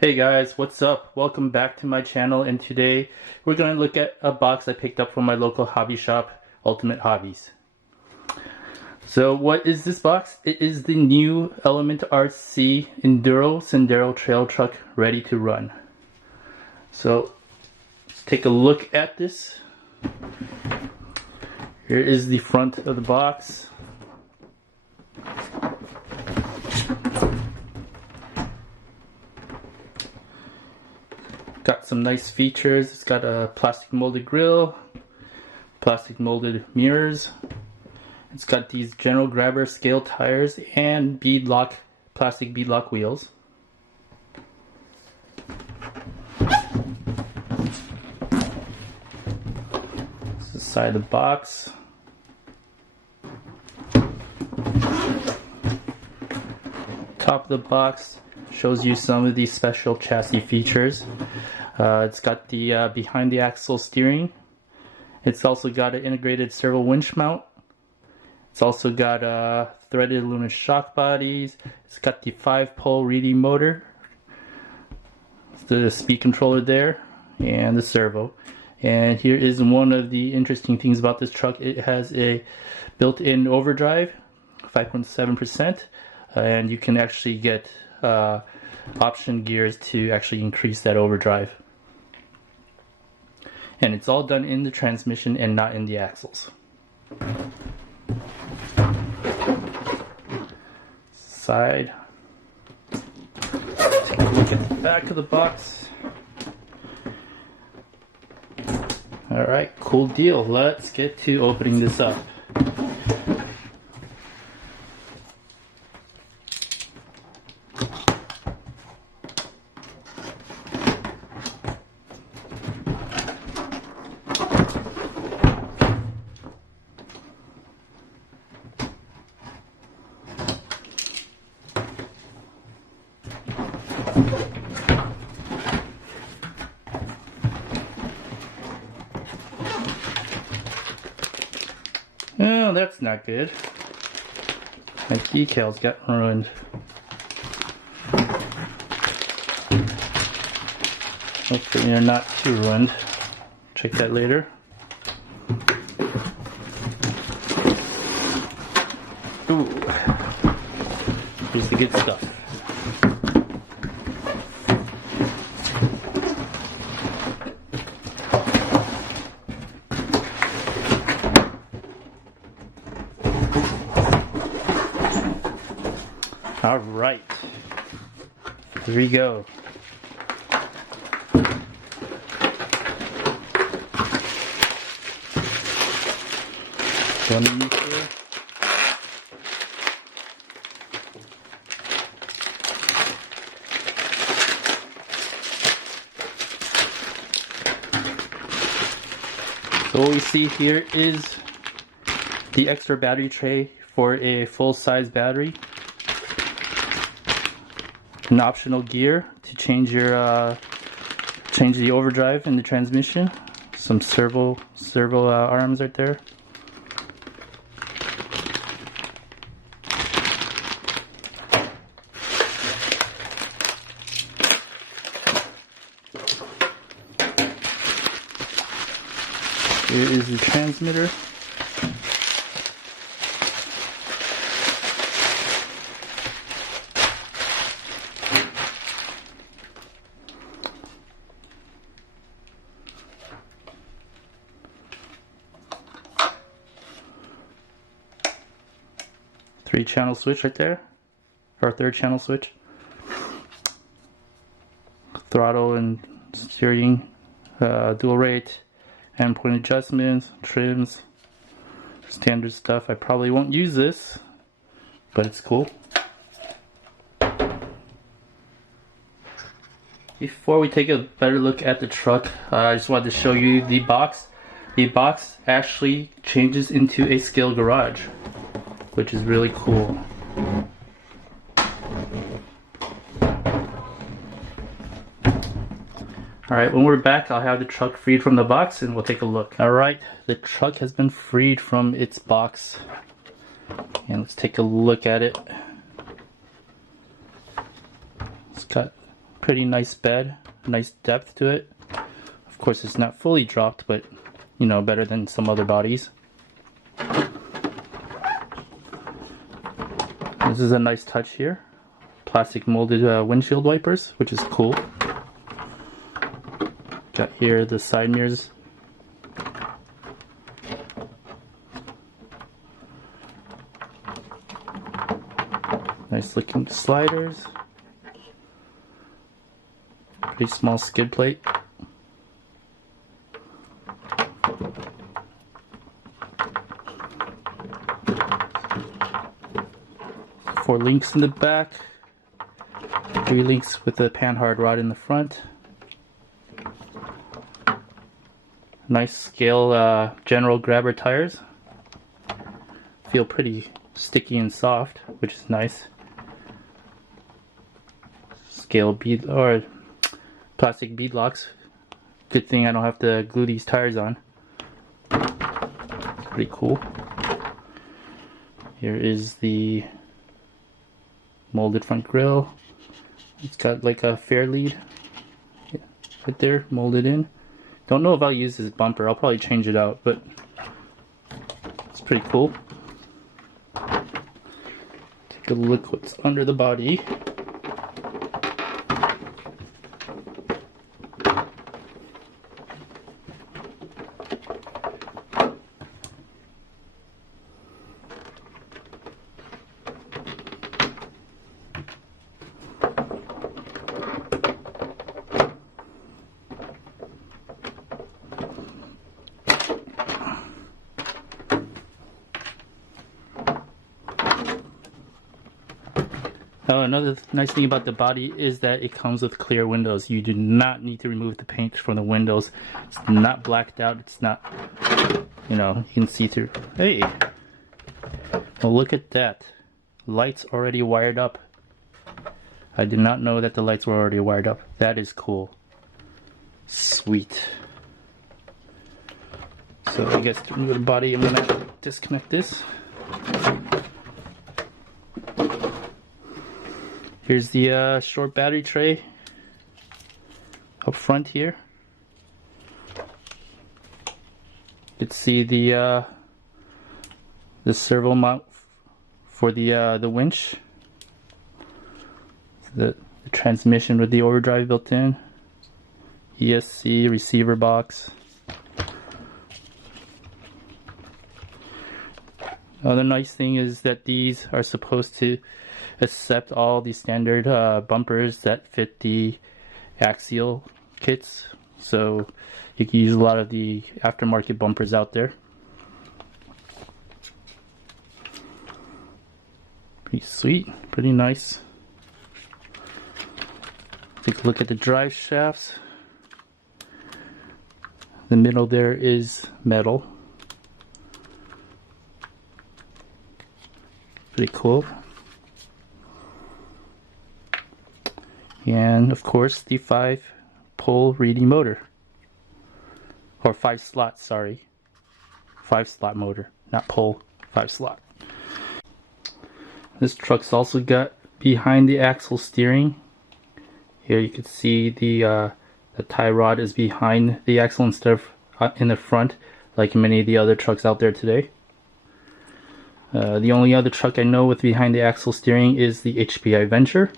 Hey guys, what's up? Welcome back to my channel, and today we're going to look at a box I picked up from my local hobby shop, Ultimate Hobbies. So what is this box? It is the new Element RC Enduro Sendero trail truck ready to run. So let's take a look at this. Here is the front of the box. Got some nice features. It's got a plastic molded grille, plastic molded mirrors. It's got these general grabber scale tires and plastic beadlock wheels. This is the side of the box. Top of the box shows you some of these special chassis features. It's got the behind the axle steering. It's also got an integrated servo winch mount. It's also got threaded aluminum shock bodies. It's got the 5-pole reading motor, the speed controller there, and the servo. And here is one of the interesting things about this truck. It has a built-in overdrive, 5.7%, and you can actually get option gears to actually increase that overdrive. And it's all done in the transmission and not in the axles. Side. Take a look at the back of the box. Alright, cool deal. Let's get to opening this up. Oh, that's not good. My decals got ruined. Hopefully they're not too ruined. Check that later. Ooh. Here's the good stuff. All right, here we go. So what we see here is the extra battery tray for a full-size battery. An optional gear to change your change the overdrive in the transmission. Some servo arms right there. Here is the transmitter. Three-channel switch right there, or third-channel switch. Throttle and steering, dual rate, endpoint adjustments, trims, standard stuff. I probably won't use this, but it's cool. Before we take a better look at the truck, I just wanted to show you the box. The box actually changes into a scale garage, which is really cool. Alright, when we're back, I'll have the truck freed from the box and we'll take a look. Alright, the truck has been freed from its box. And let's take a look at it. It's got Pretty nice bed, nice depth to it. Of course, it's not fully dropped, but you know, better than some other bodies. This is a nice touch here. Plastic molded windshield wipers, which is cool. Got here the side mirrors. Nice looking sliders. Pretty small skid plate. Four links in the back. 3 links with the panhard rod in the front. Nice scale general grabber tires. Feel pretty sticky and soft, which is nice. Scale bead or plastic bead locks. Good thing I don't have to glue these tires on. It's pretty cool. Here is the molded front grille. It's got like a fair lead right there, molded in. Don't know if I'll use this bumper. I'll probably change it out, but it's pretty cool. Take a look what's under the body. Oh, another nice thing about the body is that it comes with clear windows. You do not need to remove the paint from the windows. It's not blacked out. It's not, you know, you can see through. Hey, well, look at that. Lights already wired up. I did not know that the lights were already wired up. That is cool. Sweet. So I guess to remove the body, I'm gonna disconnect this. Here's the short battery tray up front here. You can see the servo mount for the winch. The transmission with the overdrive built in. ESC receiver box. Another nice thing is that these are supposed to accept all the standard bumpers that fit the axial kits, so you can use a lot of the aftermarket bumpers out there. Pretty sweet, pretty nice. Take a look at the drive shafts. The middle there is metal. Pretty cool. And of course the 5-pole Reedy motor. Or 5-slot, sorry. 5-slot motor, not pole, 5-slot. This truck's also got behind the axle steering. Here you can see the tie rod is behind the axle instead of in the front, like many of the other trucks out there today. The only other truck I know with behind the axle steering is the HPI Venture.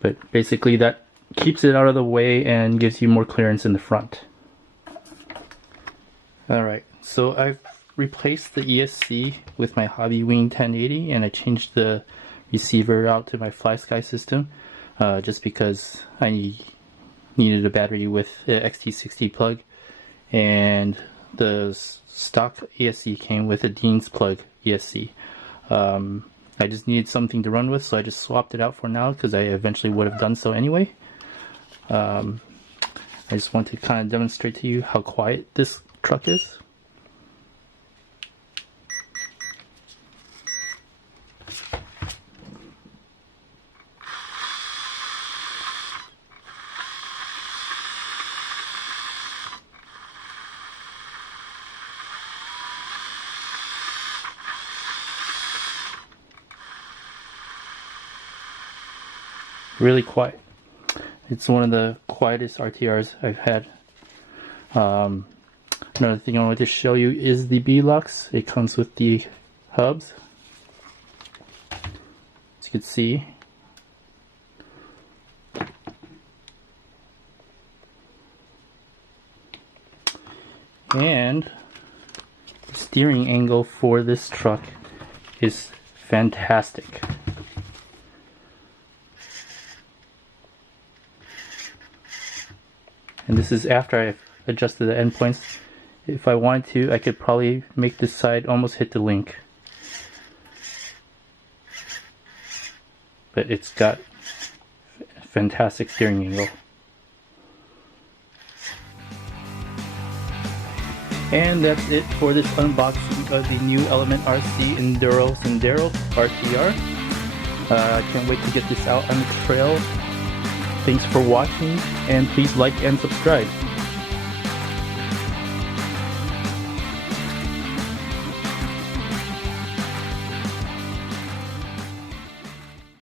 But basically that keeps it out of the way and gives you more clearance in the front. Alright, so I've replaced the ESC with my Hobby Wing 1080 and I changed the receiver out to my FlySky system just because I needed a battery with the XT60 plug, and the stock ESC came with a Dean's plug ESC. I just needed something to run with, so I just swapped it out for now because I eventually would have done so anyway. I just want to kind of demonstrate to you how quiet this truck is. really quiet. It's one of the quietest RTRs I've had. Another thing I wanted to show you is the B-locks. It comes with the hubs, as you can see. And the steering angle for this truck is fantastic. And this is after I've adjusted the endpoints. If I wanted to, I could probably make this side almost hit the link. But it's got a fantastic steering angle. And that's it for this unboxing of the new Element RC Enduro Sendero RTR. I can't wait to get this out on the trail. Thanks for watching, and please like and subscribe.